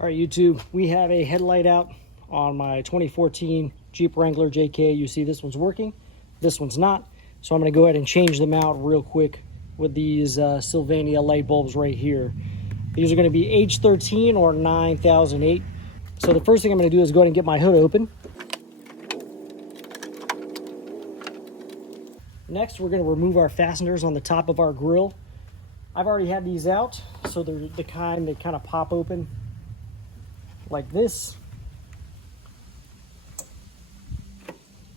All right, YouTube, we have a headlight out on my 2014 Jeep Wrangler JK. You see this one's working, this one's not. So I'm gonna go ahead and change them out real quick with these Sylvania light bulbs right here. These are gonna be H13 or 9008. So the first thing I'm gonna do is go ahead and get my hood open. Next, we're gonna remove our fasteners on the top of our grill. I've already had these out, so they're the kind that kind of pop open like this.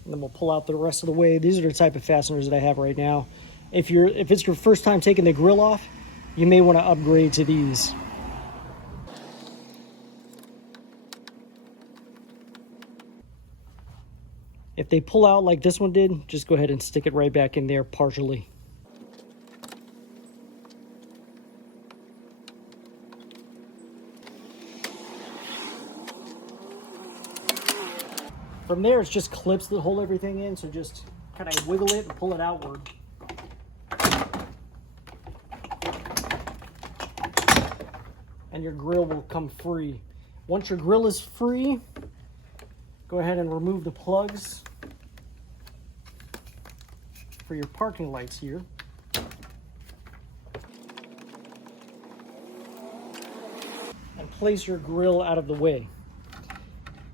And then we'll pull out the rest of the way. These are the type of fasteners that I have right now. If it's your first time taking the grill off, you may want to upgrade to these. If they pull out like this one did, just go ahead and stick it right back in there partially. From there, it's just clips that hold everything in, so just kind of wiggle it and pull it outward. And your grill will come free. Once your grill is free, go ahead and remove the plugs for your parking lights here. And place your grill out of the way.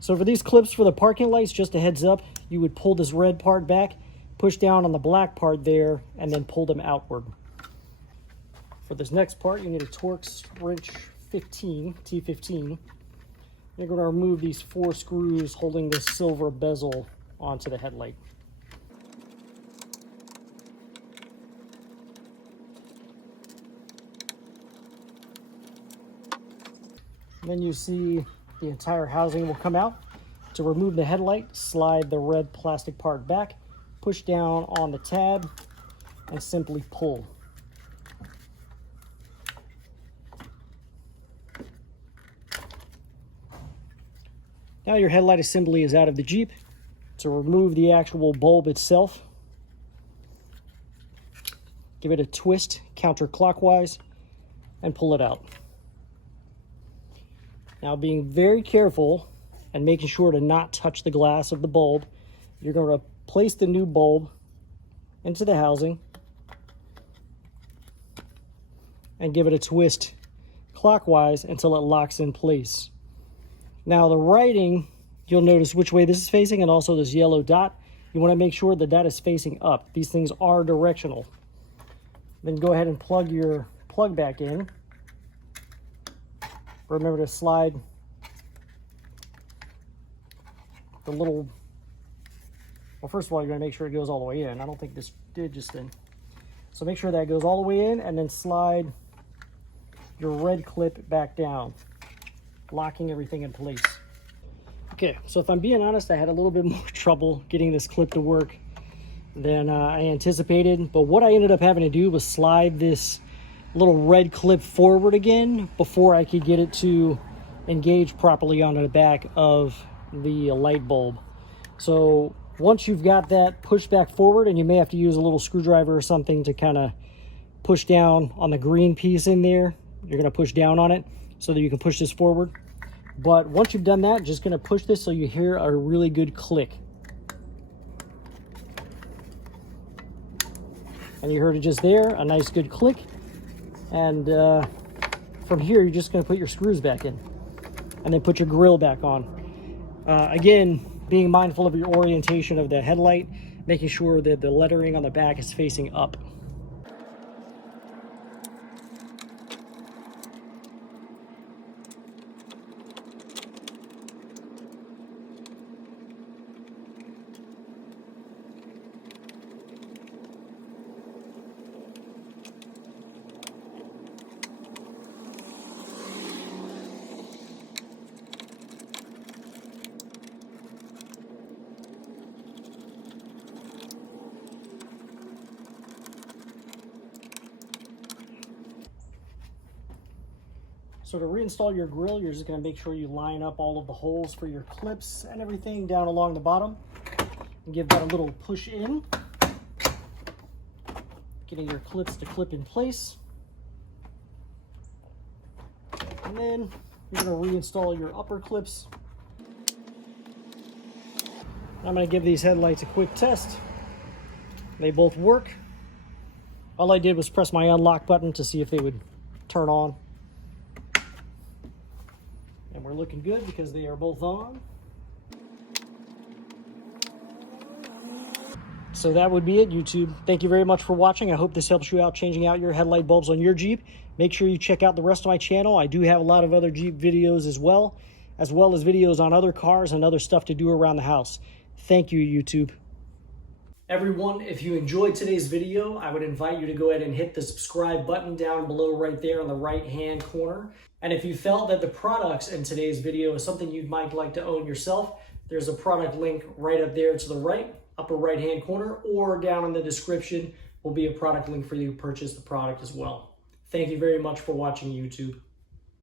So for these clips for the parking lights, just a heads up, you would pull this red part back, push down on the black part there, and then pull them outward. For this next part, you need a Torx wrench 15, T15. You're going to remove these 4 screws holding this silver bezel onto the headlight. And then you see the entire housing will come out. To remove the headlight, slide the red plastic part back, push down on the tab, and simply pull. Now your headlight assembly is out of the Jeep. To remove the actual bulb itself, give it a twist counterclockwise and pull it out. Now, being very careful and making sure to not touch the glass of the bulb, you're going to place the new bulb into the housing and give it a twist clockwise until it locks in place. Now, the writing, you'll notice which way this is facing and also this yellow dot. You want to make sure that that is facing up. These things are directional. Then go ahead and plug your plug back in. Remember to slide the little, well, first of all, you're going to make sure it goes all the way in. I don't think this did just then. So make sure that goes all the way in, and then slide your red clip back down, locking everything in place. Okay, so if I'm being honest, I had a little bit more trouble getting this clip to work than I anticipated. But what I ended up having to do was slide this little red clip forward again before I could get it to engage properly onto the back of the light bulb. So once you've got that pushed back forward, and you may have to use a little screwdriver or something to kind of push down on the green piece in there, you're going to push down on it so that you can push this forward. But once you've done that, just going to push this so you hear a really good click. And you heard it just there, a nice good click. And from here, you're just going to put your screws back in and then put your grill back on. Again, being mindful of your orientation of the headlight, making sure that the lettering on the back is facing up. So to reinstall your grill, you're just going to make sure you line up all of the holes for your clips and everything down along the bottom. And give that a little push in. Getting your clips to clip in place. And then You're going to reinstall your upper clips. I'm going to give these headlights a quick test. They both work. All I did was press my unlock button to see if they would turn on. And we're looking good because they are both on. So that would be it, YouTube. Thank you very much for watching. I hope this helps you out changing out your headlight bulbs on your Jeep. Make sure you check out the rest of my channel. I do have a lot of other Jeep videos as well as videos on other cars and other stuff to do around the house. Thank you, YouTube. Everyone, if you enjoyed today's video, I would invite you to go ahead and hit the subscribe button down below right there on the right-hand corner. And if you felt that the products in today's video is something you might like to own yourself, there's a product link right up there to the right, upper right-hand corner, or down in the description will be a product link for you to purchase the product as well. Thank you very much for watching, YouTube.